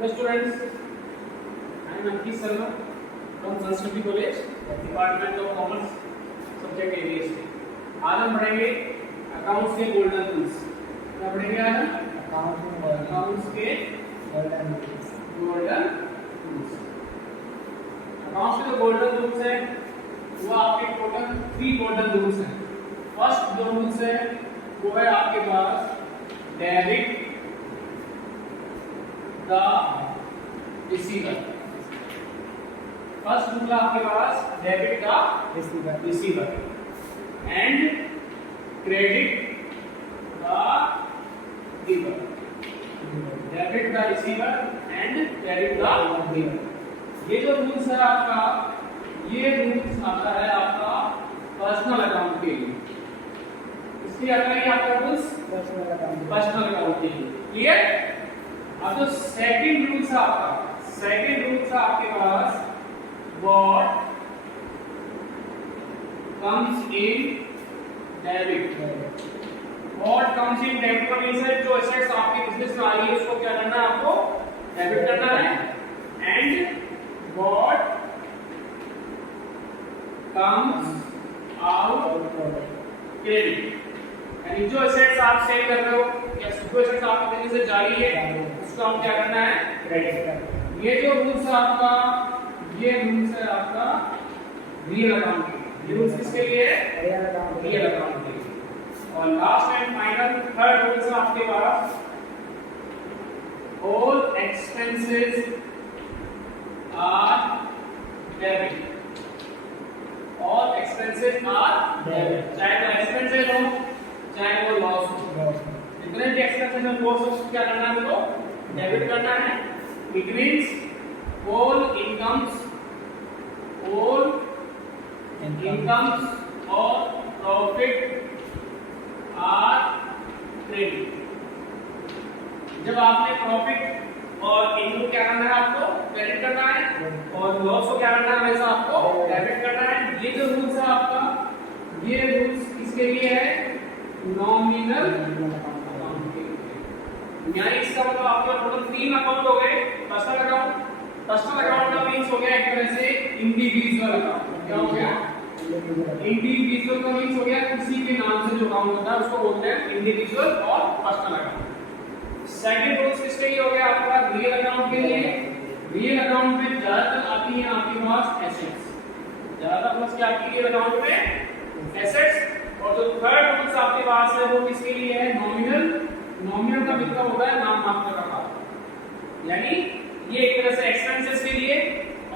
Hello students, I am Ankit Sharma from Sanskrit College, Department of Commerce, Subject ABS। आज हम पढ़ेंगे accounts के golden rules. क्या पढ़ेंगे आज हम? अकाउंट्स के गोल्डन रूल्स। अकाउंट्स के जो गोल्डन रूल्स हैं वो आपके टोटल 3 गोल्डन रूल्स हैं। फर्स्ट जो रूल्स है वो है आपके पास debit the receiver. First rule आपके पास debit the receiver and credit the giver. Debit the receiver and credit the giver. ये जो रूल्स है आपका, ये रूल्स आता है आपका पर्सनल अकाउंट के लिए। इसलिए आता है आपका रूल्स पर्सनल अकाउंट के लिए। क्लियर? अब जो सेकंड रूल्स है आपका, सेकंड रूल्स है आपके पास what comes in debit. What comes in debit का मींस है जो एसेट्स आपके बिजनेस में आ रही है उसको क्या करना है, आपको डेबिट करना है। And what comes out credit, यानी जो एसेट्स आप सेल कर रहे हो या जो एसेट्स आपके बिजनेस से जारी है उसको हम क्या करना है, क्रेडिट करना। ये जो रूल्स है आपका, ये रूल्स है आपका रियल अकाउंट के लिए। ये रूल्स किसके लिए है? रियल अकाउंट के लिए। और last and final third rules है आपके पास all expenses are debit. All expenses are debit, चाहे वो एक्सपेंसेस हो चाहे वो लॉस हो। जितने भी एक्सपेंसेस और लॉस हो क्या करना है, तो डेबिट करना है। It means all incomes or profit are credit। जब आपने प्रॉफिट और इनकम क्या करना है, आपको क्रेडिट करना है, और लॉस को क्या करना है, हमेशा आपको डेबिट करना है। ये जो रूल्स है आपका, ये रूल्स किसके लिए है? नॉमिनल अकाउंट के लिए। यानी इसका मतलब आपके टोटल 3 अकाउंट हो गए। पर्सनल अकाउंट, पर्सनल अकाउंट का मींस हो गया एक तरह से इंडिविजुअल अकाउंट। क्या हो गया? इंडिविजुअल का मींस हो गया किसी के नाम से जो अकाउंट होता है उसको बोलते हैं इंडिविजुअल और पर्सनल अकाउंट। सेकंड रूल्स किसके लिए हो गया आपका? रियल अकाउंट के लिए। रियल अकाउंट में ज्यादातर आती है आपके पास एसेट्स, ज्यादा प्लस क्या आपकी रियल अकाउंट में एसेट्स। और जो थर्ड रूल्स आपके पास है वो किसके लिए है? नॉमिनल। नॉमिनल का मतलब होता है नाम मात्र का भाग, यानी ये एक तरह से एक्सपेंसेस के लिए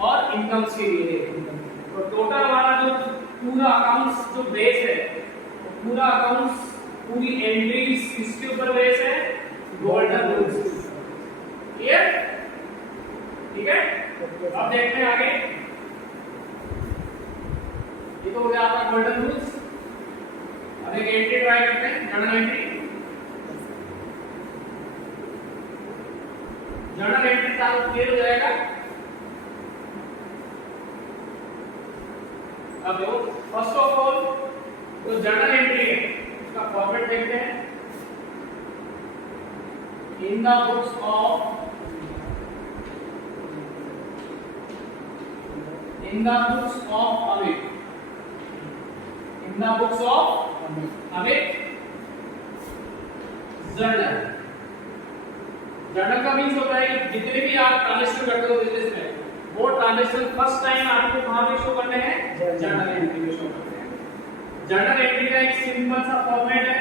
और इनकम्स के लिए है। तो टोटल हमारा जो पूरा अकाउंट्स जो बेस है, तो पूरा अकाउंट्स पूरी एंट्रीज किसके ऊपर बेस है? Golden rules. क्लियर? ठीक है, अब देखते हैं आगे। ये तो हो गया आपका गोल्डन रूल्स। अब एक एंट्री ट्राई करते हैं, जर्नल एंट्री। जर्नल एंट्री चालू क्लियर हो जाएगा। अब देखो, फर्स्ट ऑफ ऑल जो जर्नल एंट्री है उसका फॉर्मेट देखते हैं। In the books of Amit, in the books of Amit journal. Journal का मींस होता है कि जितने भी आप ट्रांजैक्शन करते हो बिजनेस में, वो ट्रांजैक्शन फर्स्ट टाइम आपको कहां पे शो करने हैं? जर्नल एंट्री में शो करने हैं। जर्नल एंट्री का एक सिंपल सा फॉर्मेट है,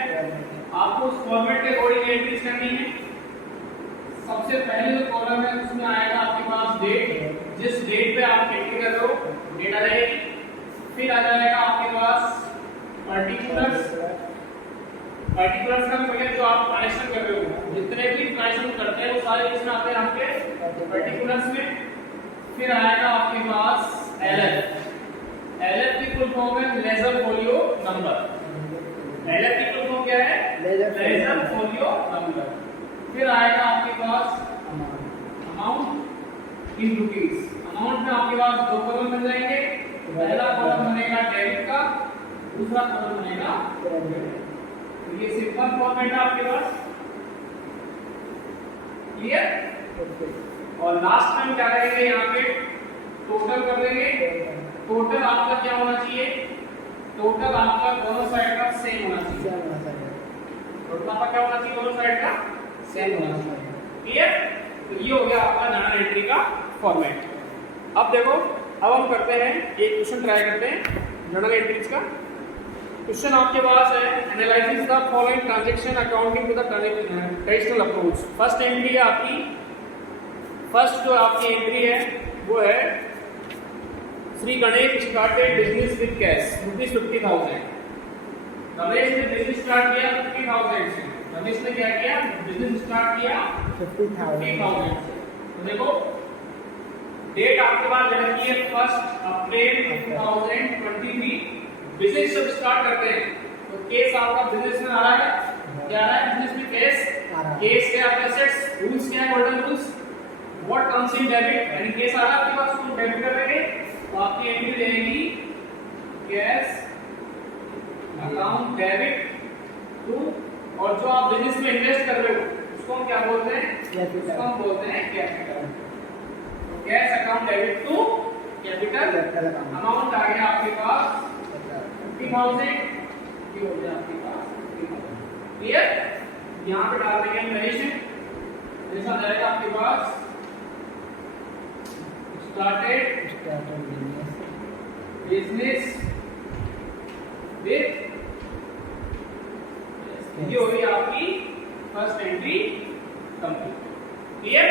आपको उस फॉर्मेट के अकॉर्डिंग एंट्रीज करनी है। सबसे पहले जो कॉलम है उसमें आएगा आपके पास डेट, जिस डेट पे आप एंट्री कर रहे हो डेट आ जाएगी। फिर आ जाएगा आपके पास पर्टिकुलर्स। पर्टिकुलर्स का मतलब जो आप ट्रांजैक्शन कर रहे हो, जितने भी ट्रांजैक्शन करते हैं वो सारे इसमें आते हैं आपके पर्टिकुलर्स में। फिर आएगा आपके पास एलएफ। एलएफ की फुल फॉर्म है लेजर फोलियो नंबर। एलएफ की फुल फॉर्म क्या है? Ledger folio number. फिर आएगा आपके पास अमाउंट इन रुपीस। अमाउंट में आपके पास 2 कॉलम बन जाएंगे। पहला कॉलम बनेगा डेबिट का, दूसरा कॉलम बनेगा क्रेडिट। ये सिंपल फॉर्मेट है आपके पास। क्लियर? और लास्ट में हम क्या करेंगे, यहाँ पे टोटल कर देंगे। टोटल आपका क्या होना चाहिए, टोटल आपका दोनों साइड का सेम होना चाहिए। टोटल आपका क्या होना चाहिए, दोनों साइड का सेम होना चाहिए। क्लियर? तो ये हो गया आपका जर्नल एंट्री का फॉर्मेट। अब देखो, अब हम करते हैं एक क्वेश्चन ट्राई करते हैं जर्नल एंट्रीज का। क्वेश्चन आपके पास है, analysing the following transaction accounting to the traditional approach. First entry है आपकी, फर्स्ट जो आपकी एंट्री है वो है Shri Ganesh started business with cash ₹50,000। Ramesh ने बिजनेस स्टार्ट किया 50,000 से। रमेश ने क्या किया, बिजनेस स्टार्ट किया 50,000 से। तो देखो डेट आपके पास जो रखी है 1 अप्रैल 2023। बिजनेस जब स्टार्ट करते हैं तो केस आपका बिजनेस में आ रहा है, क्या आ रहा है बिजनेस में केस, केस क्या है एसेट्स, रूल्स क्या है golden rules, what comes in debit, यानी केस आ रहा है आपके पास, तो डेबिट करेंगे तो आपकी एंट्री रहेगी कैश अकाउंट डेबिट टू, और जो आप बिजनेस में इन्वेस्ट कर रहे हो उसको हम क्या बोलते हैं, उसको हम बोलते हैं कैपिटल। तो cash account debit to capital amount आ गया आपके पास 50,000, ये हो गया आपके पास 50,000। क्लियर? यहाँ पे डाल देंगे नरेशन, जैसा जाएगा आपके पास स्टार्टेड बिजनेस विद, ये हो गई आपकी फर्स्ट एंट्री कंप्लीट। क्लियर?